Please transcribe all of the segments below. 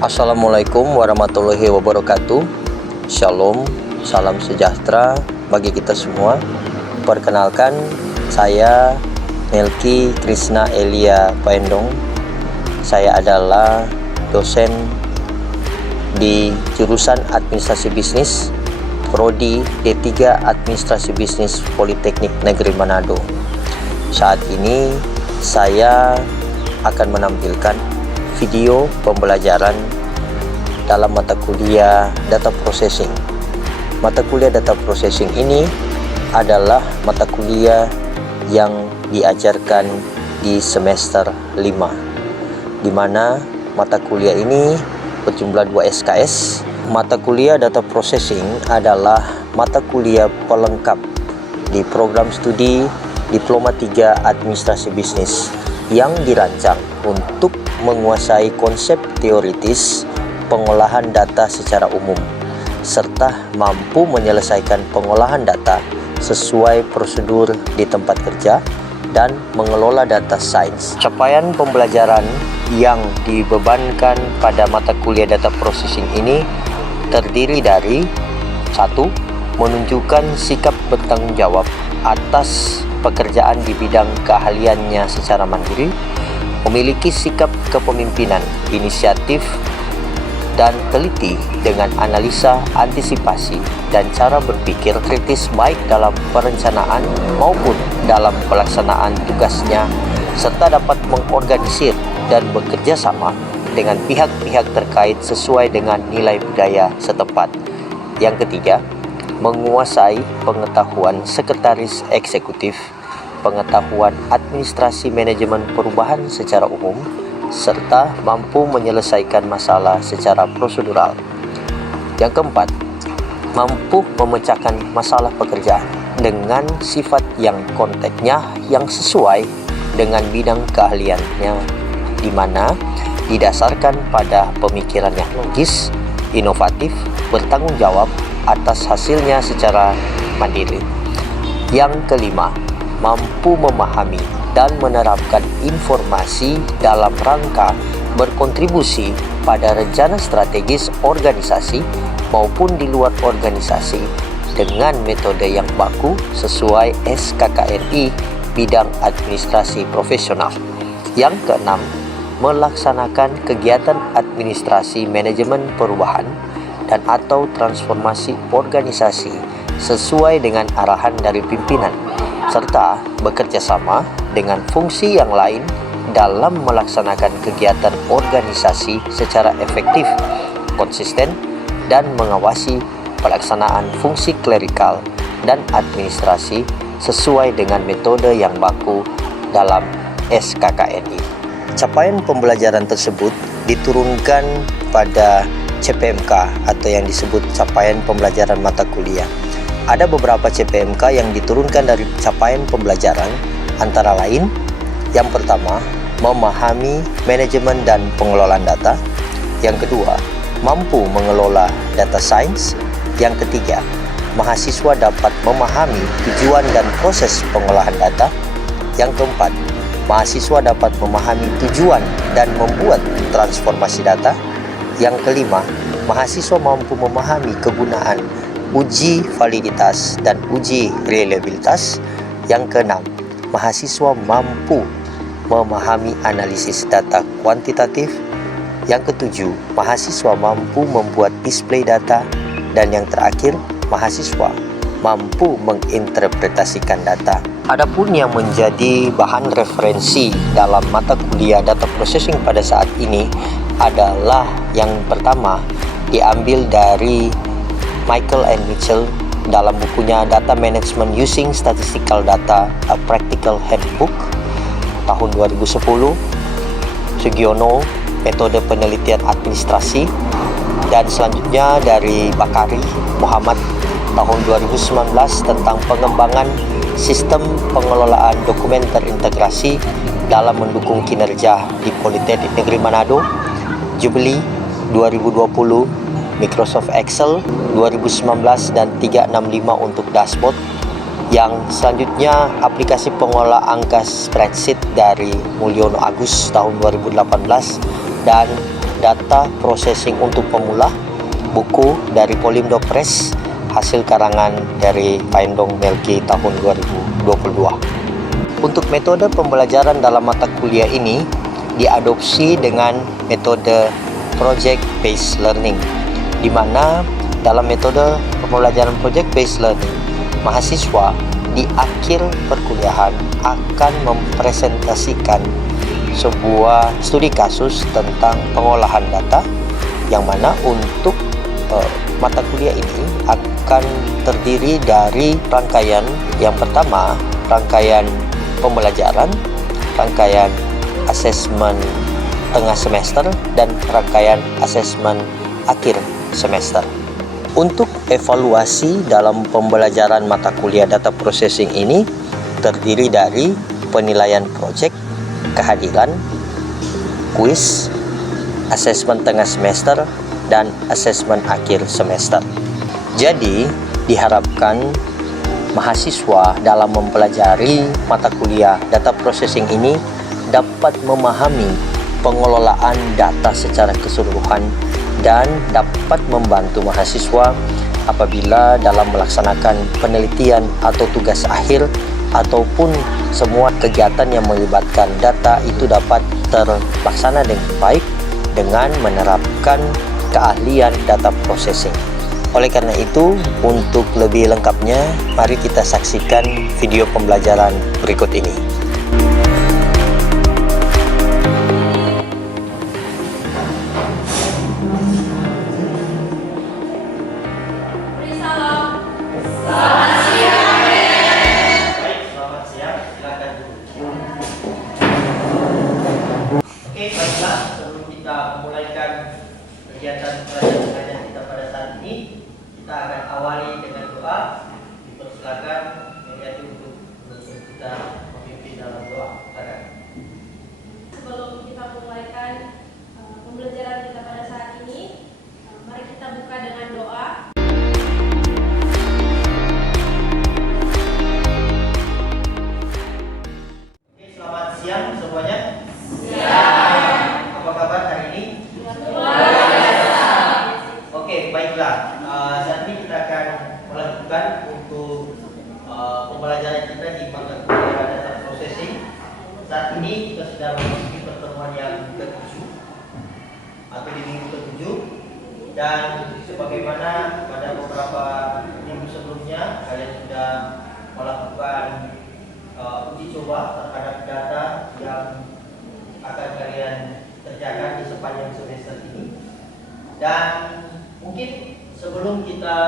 Assalamualaikum warahmatullahi wabarakatuh. Shalom, salam sejahtera bagi kita semua. Perkenalkan, saya Melki Krishna Elia Paendong. Saya adalah dosen di jurusan Administrasi Bisnis, Prodi D3 Administrasi Bisnis Politeknik Negeri Manado. Saat ini saya akan menampilkan video pembelajaran dalam mata kuliah Data Processing. Mata kuliah Data Processing ini adalah mata kuliah yang diajarkan di semester 5, di mana mata kuliah ini berjumlah 2 SKS. Mata kuliah Data Processing adalah mata kuliah pelengkap di program studi Diploma 3 Administrasi Bisnis yang dirancang untuk menguasai konsep teoritis pengolahan data secara umum, serta mampu menyelesaikan pengolahan data sesuai prosedur di tempat kerja dan mengelola data sains. Capaian pembelajaran yang dibebankan pada mata kuliah Data Processing ini terdiri dari 1. Menunjukkan sikap bertanggung jawab atas pekerjaan di bidang keahliannya secara mandiri, memiliki sikap kepemimpinan, inisiatif, dan teliti dengan analisa, antisipasi, dan cara berpikir kritis baik dalam perencanaan maupun dalam pelaksanaan tugasnya, serta dapat mengorganisir dan bekerja sama dengan pihak-pihak terkait sesuai dengan nilai budaya setempat. Yang ketiga, menguasai pengetahuan sekretaris eksekutif, pengetahuan administrasi manajemen perubahan secara umum, serta mampu menyelesaikan masalah secara prosedural. Yang keempat, mampu memecahkan masalah pekerjaan dengan sifat yang konteksnya yang sesuai dengan bidang keahliannya, di mana didasarkan pada pemikiran yang logis, inovatif, bertanggung jawab atas hasilnya secara mandiri. Yang kelima, mampu memahami dan menerapkan informasi dalam rangka berkontribusi pada rencana strategis organisasi maupun di luar organisasi dengan metode yang baku sesuai SKKNI bidang administrasi profesional. Yang keenam, melaksanakan kegiatan administrasi manajemen perubahan dan atau transformasi organisasi sesuai dengan arahan dari pimpinan, serta bekerja sama dengan fungsi yang lain dalam melaksanakan kegiatan organisasi secara efektif, konsisten, dan mengawasi pelaksanaan fungsi klerikal dan administrasi sesuai dengan metode yang baku dalam SKKNI. Capaian pembelajaran tersebut diturunkan pada CPMK atau yang disebut capaian pembelajaran mata kuliah. Ada beberapa CPMK yang diturunkan dari capaian pembelajaran, antara lain: yang pertama, memahami manajemen dan pengelolaan data; yang kedua, mampu mengelola data science; yang ketiga, mahasiswa dapat memahami tujuan dan proses pengolahan data; yang keempat, mahasiswa dapat memahami tujuan dan membuat transformasi data; yang kelima, mahasiswa mampu memahami kegunaan uji validitas dan uji reliabilitas; yang keenam, mahasiswa mampu memahami analisis data kuantitatif; yang ketujuh, mahasiswa mampu membuat display data; dan yang terakhir, mahasiswa mampu menginterpretasikan data. Adapun yang menjadi bahan referensi dalam mata kuliah Data Processing pada saat ini adalah yang pertama, diambil dari Michael and Mitchell dalam bukunya Data Management Using Statistical Data, A Practical Handbook tahun 2010, Sugiono, Metode Penelitian Administrasi, dan selanjutnya dari Bakari Muhammad tahun 2019 tentang pengembangan sistem pengelolaan dokumen terintegrasi dalam mendukung kinerja di Politeknik Negeri Manado, Jubilee 2020, Microsoft Excel 2019 dan 365 untuk dashboard. Yang selanjutnya aplikasi pengolah angka spreadsheet dari Mulyono Agus tahun 2018 dan Data Processing untuk Pemula, buku dari Polindo Press, hasil karangan dari Paindong Melki tahun 2022. Untuk metode pembelajaran dalam mata kuliah ini diadopsi dengan metode Project Based Learning, di mana dalam metode pembelajaran Project Based Learning, mahasiswa di akhir perkuliahan akan mempresentasikan sebuah studi kasus tentang pengolahan data, yang mana untuk mata kuliah ini akan terdiri dari rangkaian yang pertama, rangkaian pembelajaran, rangkaian asesmen tengah semester, dan rangkaian asesmen akhir semester. Untuk evaluasi dalam pembelajaran mata kuliah data processing ini terdiri dari penilaian project, kehadiran, kuis, asesmen tengah semester, dan asesmen akhir semester. Jadi, diharapkan mahasiswa dalam mempelajari mata kuliah data processing ini dapat memahami pengelolaan data secara keseluruhan dan dapat membantu mahasiswa apabila dalam melaksanakan penelitian atau tugas akhir ataupun semua kegiatan yang melibatkan data itu dapat terlaksana dengan baik dengan menerapkan keahlian data processing. Oleh karena itu, untuk lebih lengkapnya, mari kita saksikan video pembelajaran berikut ini. Oke, baiklah, sebelum kita memulaikan kegiatan pelajaran kita pada saat ini, kita akan awali dengan doa. Dipersilakan Meliati untuk kita memimpin dalam doa. Sebelum kita memulaikan pembelajaran kita pada saat ini, mari kita buka dengan doa. Oke, selamat siang semuanya. Apa kabar hari ini? Oke, baiklah. Saat ini kita akan melakukan untuk pembelajaran kita di mata kuliah data processing. Saat ini kita sudah memasuki pertemuan yang ke-7 atau di minggu ke-7, dan sebagaimana pada beberapa minggu sebelumnya kalian sudah melakukan uji coba terhadap data yang akan kalian kerjakan di sepanjang semester ini. Dan mungkin sebelum kita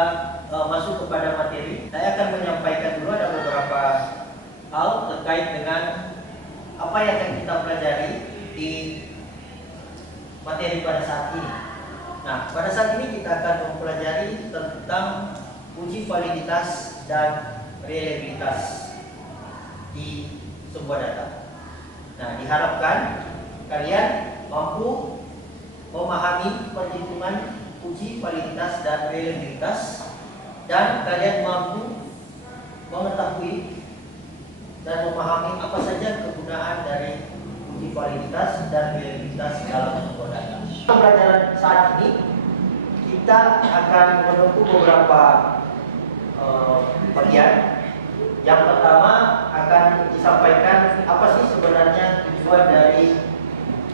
masuk kepada materi, saya akan menyampaikan dulu ada beberapa hal terkait dengan apa yang akan kita pelajari di materi pada saat ini. Nah, pada saat ini kita akan mempelajari tentang uji validitas dan reliabilitas di sebuah data. Nah, diharapkan kalian mampu memahami perhitungan uji validitas dan reliabilitas, dan kalian mampu mengetahui dan memahami apa saja kegunaan dari uji validitas dan reliabilitas dalam sebuah data. Pembelajaran saat ini kita akan menempuh beberapa bagian. Yang pertama akan disampaikan apa sih sebenarnya tujuan dari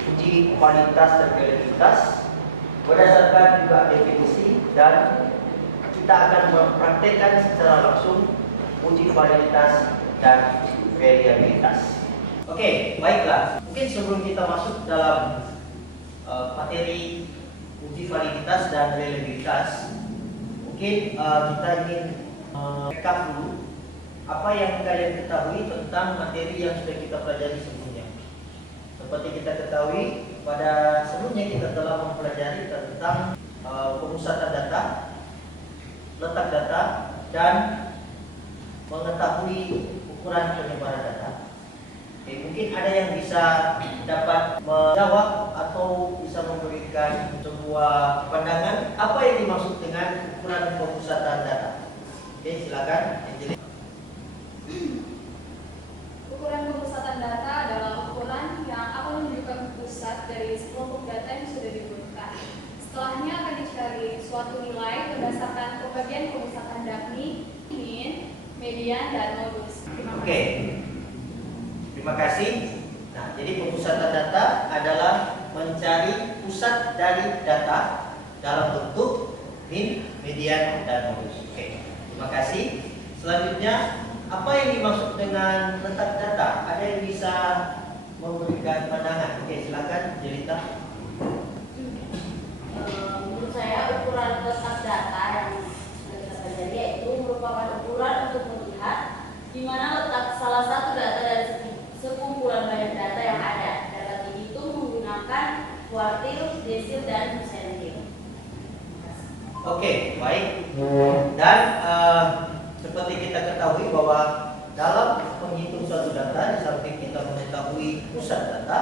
uji kualitas dan reliabilitas berdasarkan juga definisi, dan kita akan mempraktekkan secara langsung uji validitas dan reliabilitas. Oke, baiklah. Mungkin sebelum kita masuk dalam materi uji validitas dan reliabilitas, mungkin kita ingin rekap dulu apa yang kalian ketahui tentang materi yang sudah kita pelajari sebelumnya. Seperti kita ketahui, pada sebelumnya kita telah mempelajari tentang pemusatan data, letak data, dan mengetahui ukuran penyebaran data. Oke, mungkin ada yang bisa dapat menjawab atau bisa memberikan sebuah pandangan apa yang dimaksud dengan ukuran pemusatan data. Oke, silakan. Ukuran pemusatan data adalah ukuran yang akan menunjukkan pusat dari sekelompok data yang sudah dibutuhkan. Setelahnya akan dicari suatu nilai berdasarkan pembagian pemusatan dakni, min, median, dan modus. Oke, terima kasih. Nah, jadi pemusatan data adalah mencari pusat dari data dalam bentuk min, median, dan modus. Oke, terima kasih. Selanjutnya, apa yang dimaksud dengan letak data? Ada yang bisa memberikan pandangan? Oke, silakan, Jelita. Menurut saya ukuran letak data yang sudah kita pelajari yaitu merupakan ukuran untuk melihat di mana letak salah satu data dari sekumpulan banyak data yang ada. Data dihitung menggunakan kuartil, desil, dan persentil. Oke, baik. Dan seperti kita ketahui bahwa dalam menghitung suatu data, di samping kita mengetahui pusat data,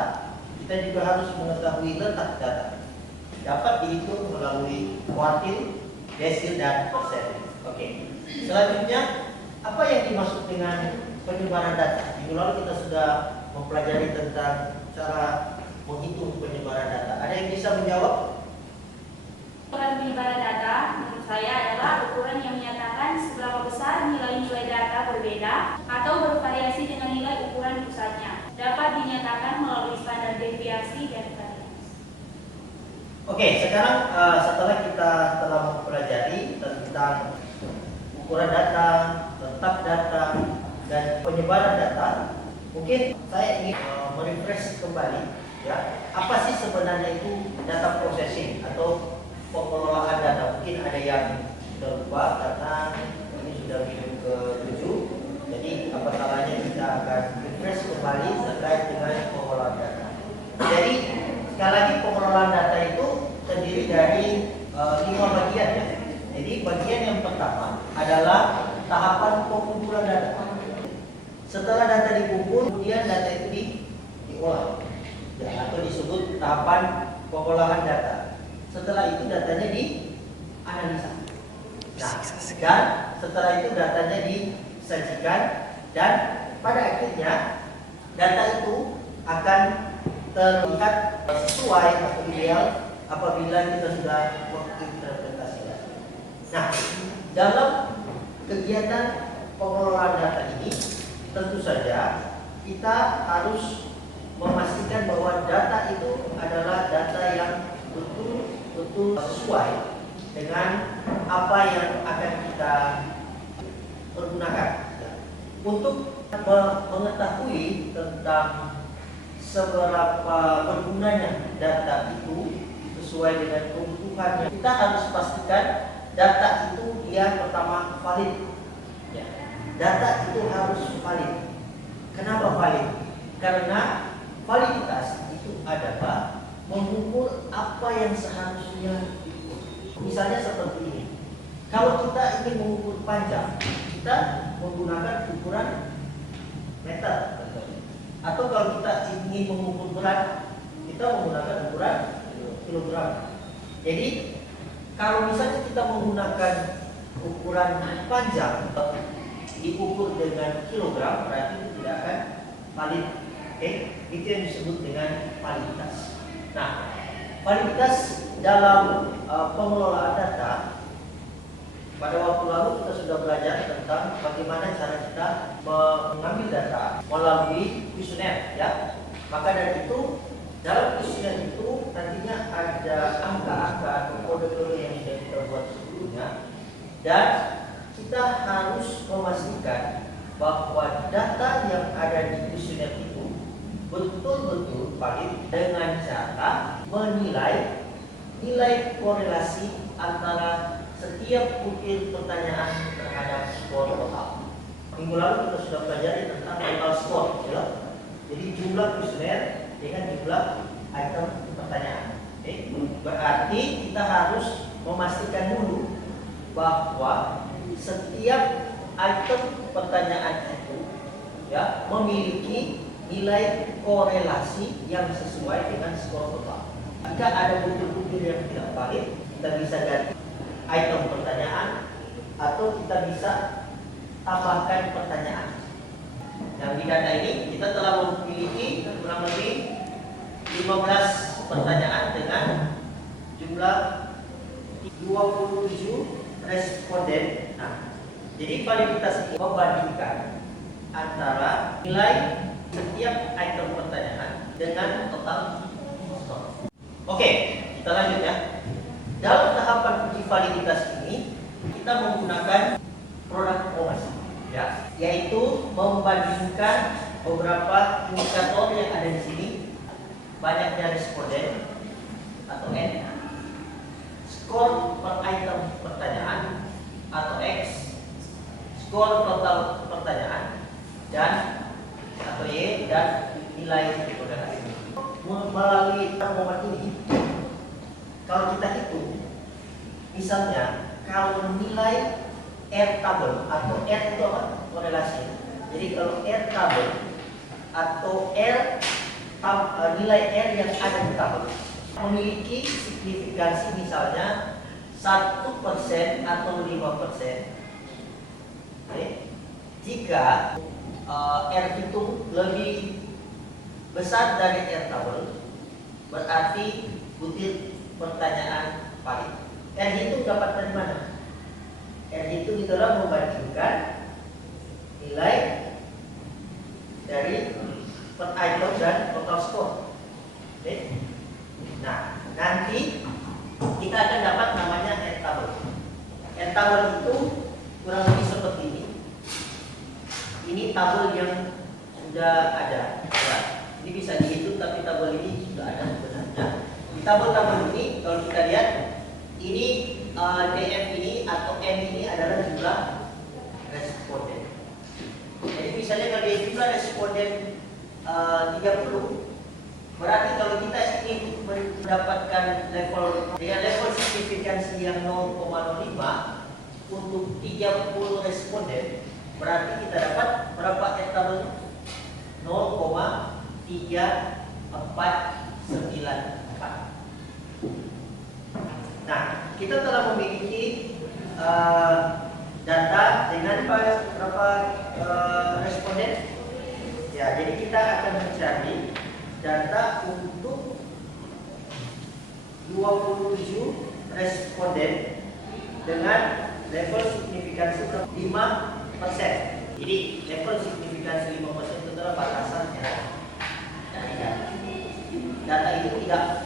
kita juga harus mengetahui letak data. Dapat dihitung melalui kuartil, desil, dan persen. Oke. Selanjutnya, apa yang dimaksud dengan penyebaran data? Minggu lalu kita sudah mempelajari tentang cara menghitung penyebaran data. Ada yang bisa menjawab? Ukuran penyebaran data menurut saya adalah ukuran yang menyatakan seberapa besar nilai-nilai data berbeda atau bervariasi dengan nilai ukuran pusatnya. Dapat dinyatakan melalui standar deviasi dan variasi. Oke, sekarang setelah kita telah mempelajari tentang ukuran data, letak data, dan penyebaran data, mungkin saya ingin merefresh kembali, ya, apa sih sebenarnya itu data processing atau pengelolaan data? Mungkin ada yang terlupa karena ini sudah minggu ke-7, jadi apa salahnya kita akan refresh kembali terkait dengan pengelolaan data. Jadi sekali lagi pengelolaan data itu terdiri dari 5 bagian, ya. Jadi bagian yang pertama adalah tahapan pengumpulan data. Setelah data dikumpul, kemudian data itu diolah, ya, atau disebut tahapan pengolahan data. Setelah itu datanya dianalisa. Nah, dan setelah itu datanya disajikan, dan pada akhirnya data itu akan terlihat sesuai atau ideal apabila kita sudah menginterpretasikan. Nah, dalam kegiatan pengelolaan data ini tentu saja kita harus memastikan bahwa data itu adalah data yang betul-betul sesuai dengan apa yang akan kita pergunakan. Untuk mengetahui tentang seberapa bergunanya data itu sesuai dengan kebutuhannya, kita harus pastikan data itu dia pertama valid. Ya. Data itu harus valid. Kenapa valid? Karena validitas itu adalah mengukur apa yang seharusnya diukur. Misalnya seperti ini. Kalau kita ingin mengukur panjang, kita menggunakan ukuran meter. Atau kalau kita ingin mengukur berat, kita menggunakan ukuran kilogram. Jadi kalau misalnya kita menggunakan ukuran panjang diukur dengan kilogram, berarti itu tidak akan valid. Oke, itu yang disebut dengan validitas. Nah, validitas dalam pengelolaan data, pada waktu lalu kita sudah belajar tentang bagaimana cara kita mengambil data melalui kuesioner, ya. Maka dari itu dalam kuesioner itu nantinya ada angka-angka atau kode-kode yang sudah kita buat sebelumnya, dan kita harus memastikan bahwa data yang ada di kuesioner itu betul-betul valid dengan cara menilai nilai korelasi antara setiap butir pertanyaan terhadap skor total. Minggu lalu kita sudah pelajari tentang total skor, ya. Jadi jumlah kuesioner dengan jumlah item pertanyaan. Oke. Berarti kita harus memastikan dulu bahwa setiap item pertanyaan itu, ya, memiliki nilai korelasi yang sesuai dengan skor total. Jika ada butir-butir yang tidak valid, kita bisa ganti item pertanyaan atau kita bisa tambahkan pertanyaan. Yang di data ini kita telah memiliki kurang lebih 15 pertanyaan dengan jumlah 27 responden. Nah, jadi validitas ini membandingkan antara nilai setiap item pertanyaan dengan total skor. Oke, kita lanjut ya. Dalam tahapan uji validitas ini kita menggunakan product promise, ya, yaitu membandingkan beberapa indikator yang ada di sini, banyaknya responden atau N, skor per item pertanyaan atau X, skor total pertanyaan dan atau Y, dan nilai korelasi. Melalui termometer ini, kalau kita hitung, misalnya kalau nilai R tabel atau R itu apa? Korelasi. Jadi kalau R tabel atau nilai R yang ada di tabel memiliki signifikansi misalnya 1% atau 5%. Oke. Jika R itu lebih besar dari R tabel, berarti butir pertanyaan valid. R hitung dapat dari mana? R hitung itu adalah membandingkan nilai dari per item dan total skor. Oke. Nah, nanti kita akan dapat namanya R tabel. R tabel itu kurang lebih seperti ini. Ini tabel yang sudah ada. Ya, ini bisa dihitung, tapi tabel ini sudah ada sebenarnya. Di tabel-tabel ini kalau kita lihat, ini DF ini atau N ini adalah jumlah responden. Jadi misalnya kalau dia jumlah responden 30, berarti kalau kita ingin mendapatkan level dengan level signifikansi yang 0,05 untuk 30 responden, berarti kita dapat berapa tabelnya? 0,3494. Nah, kita telah memiliki data dengan berapa responden. Ya, jadi kita akan mencari data untuk 27 responden dengan level signifikansi 5%. Jadi level signifikansi 5% itu adalah batasan dari data itu tidak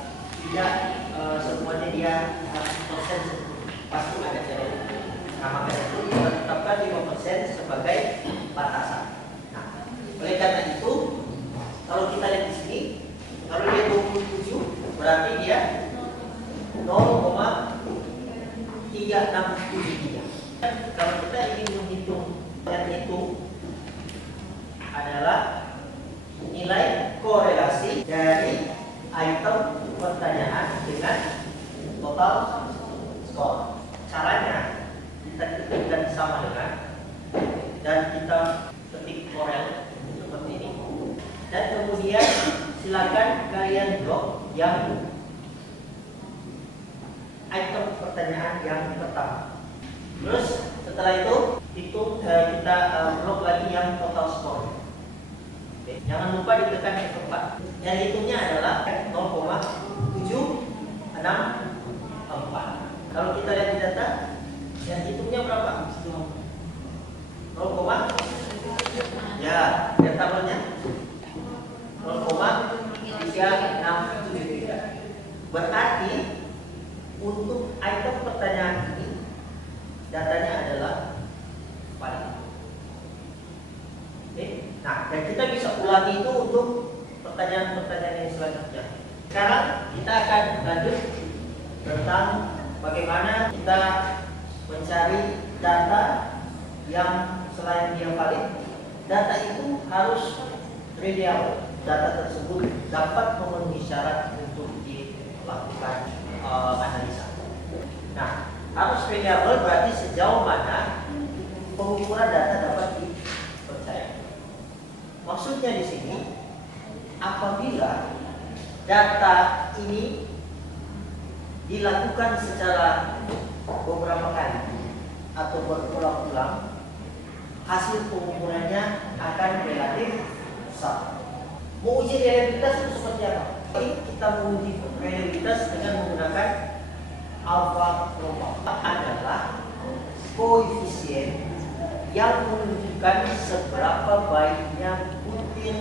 semuanya dia 100% pasti ada celah. Nah, maka itu kita tetapkan 5% sebagai batasan. Nah, oleh karena itu kalau kita lihat di sini, kalau dia 27 berarti dia 0,3673. Kalau kita ingin menghitung yang itu adalah nilai korelasi dari item pertanyaan dengan total skor. Caranya kita ketikkan sama dengan dan kita ketik korel seperti ini. Dan kemudian silakan kalian blok yang item pertanyaan yang pertama. Terus setelah itu hitung kita blok lagi yang total skor. Oke. Jangan lupa ditekan F4. Yang hitungnya adalah 0,764. Kalau kita lihat di data, yang hitungnya berapa? 0, ya, lihat tabelnya 0,3673. Berarti untuk item pertanyaan ini datanya adalah valid. Oke. Nah, dan kita bisa ulangi itu untuk pertanyaan-pertanyaan yang selanjutnya. Sekarang kita akan lanjut tentang bagaimana kita mencari data yang selain dia valid. Data itu harus reliable. Data tersebut dapat memenuhi syarat untuk dilakukan analisa. Nah, harus reliable berarti sejauh mana pengukuran data dapat dipercaya. Maksudnya di sini, apabila data ini dilakukan secara beberapa kali atau berulang-ulang, hasil pengukurannya akan relatif sama. Menguji reliabilitas itu seperti apa? Kita menguji reliabilitas dengan menggunakan alfa kelompok adalah koefisien yang menunjukkan seberapa baiknya butir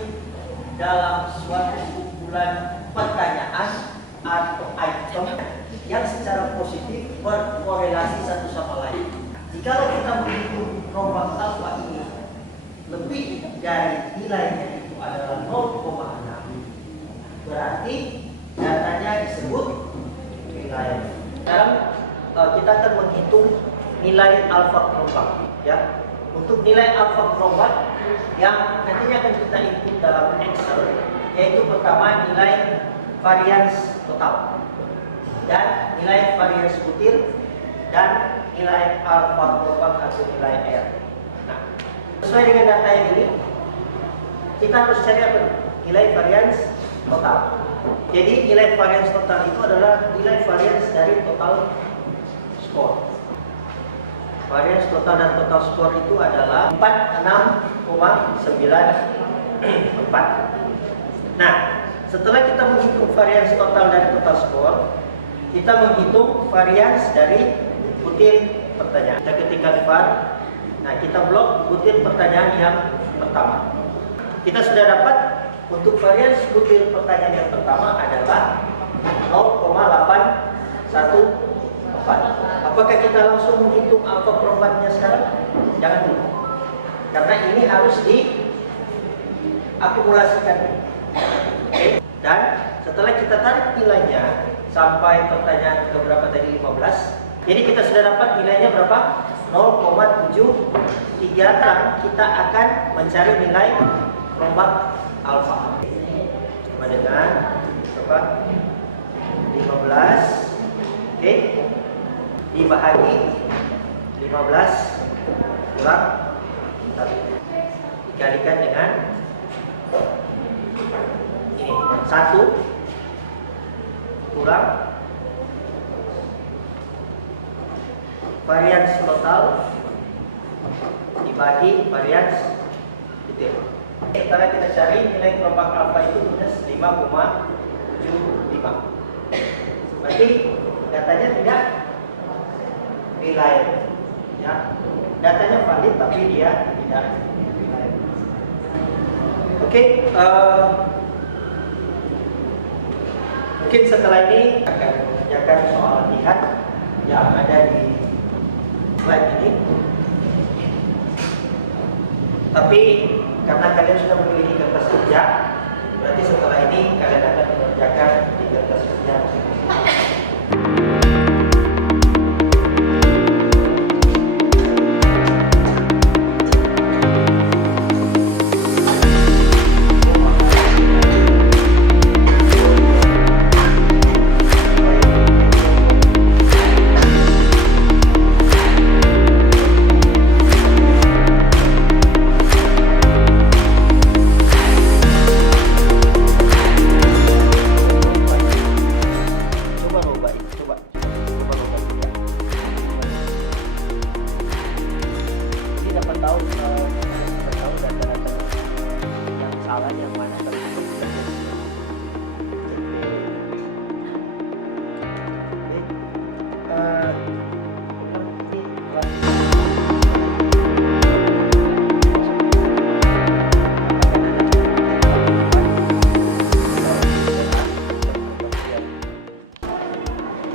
dalam suatu kumpulan pertanyaan atau item yang secara positif berkorelasi satu sama lain. Jika kita menghitung rombak alfa ini lebih dari nilainya itu adalah 0,6, berarti datanya disebut nilai. Sekarang kita akan menghitung nilai alfa kelompok, ya. Untuk nilai alfa kelompok yang nantinya akan kita input dalam Excel, yaitu pertama nilai varians total dan nilai varians butir dan nilai alfa kelompok atau nilai R. Nah, sesuai dengan data yang ini, kita harus cari apa? Nilai varians total. Jadi nilai varians total itu adalah nilai varians dari total skor. Varians total dan total skor itu adalah 46,94. Nah, setelah kita menghitung varians total dan total skor, kita menghitung varians dari butir pertanyaan. Kita ketikkan var. Nah, kita blok butir pertanyaan yang pertama. Kita sudah dapat untuk varians butir pertanyaan yang pertama adalah 0,814. Apakah kita langsung menghitung alfa perempatnya sekarang? Jangan dulu. Karena ini harus diakumulasikan. Oke. Dan setelah kita tarik nilainya sampai pertanyaan ke berapa tadi, 15. Jadi kita sudah dapat nilainya berapa? 0,73. Dan kita akan mencari nilai rombak alfa. Sama dengan berapa? 15. Oke. Dibahagi 15 kurang 1 dikalikan dengan ini 1 kurang varians total dibagi varians butir. Setelah kita cari nilai kelompok alfa itu minus 5,75. Berarti datanya tidak reliable, ya. Datanya valid tapi dia tidak reliable. Oke, mungkin setelah ini akan mengerjakan soal latihan yang ada di slide ini. Tapi karena kalian sudah memiliki kertas kerja, berarti setelah ini kalian akan mengerjakan di kertas kerja masing-masing.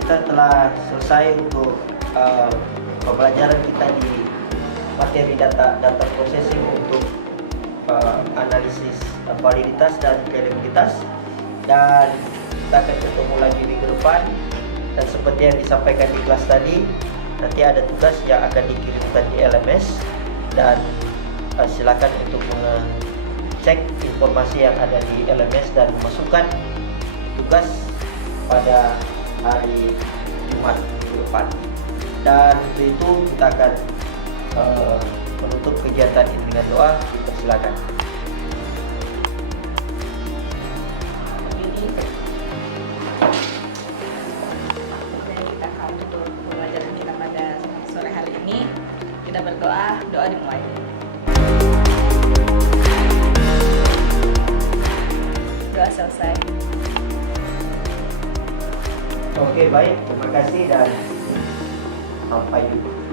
Kita telah selesai untuk pembelajaran kita di materi data processing untuk analisis validitas dan kredibilitas, dan kita akan ketemu lagi minggu depan. Dan seperti yang disampaikan di kelas tadi, nanti ada tugas yang akan dikirimkan di LMS, dan silakan untuk mengecek informasi yang ada di LMS dan memasukkan tugas pada hari Jumat minggu depan. Dan untuk itu kita akan menutup kegiatan ini dengan doa. Dipersilakan. Dan kita akan untuk pembelajaran kita pada sore hari ini, kita berdoa. Doa dimulai. Doa selesai. Oke, baik. Terima kasih dan sampai jumpa.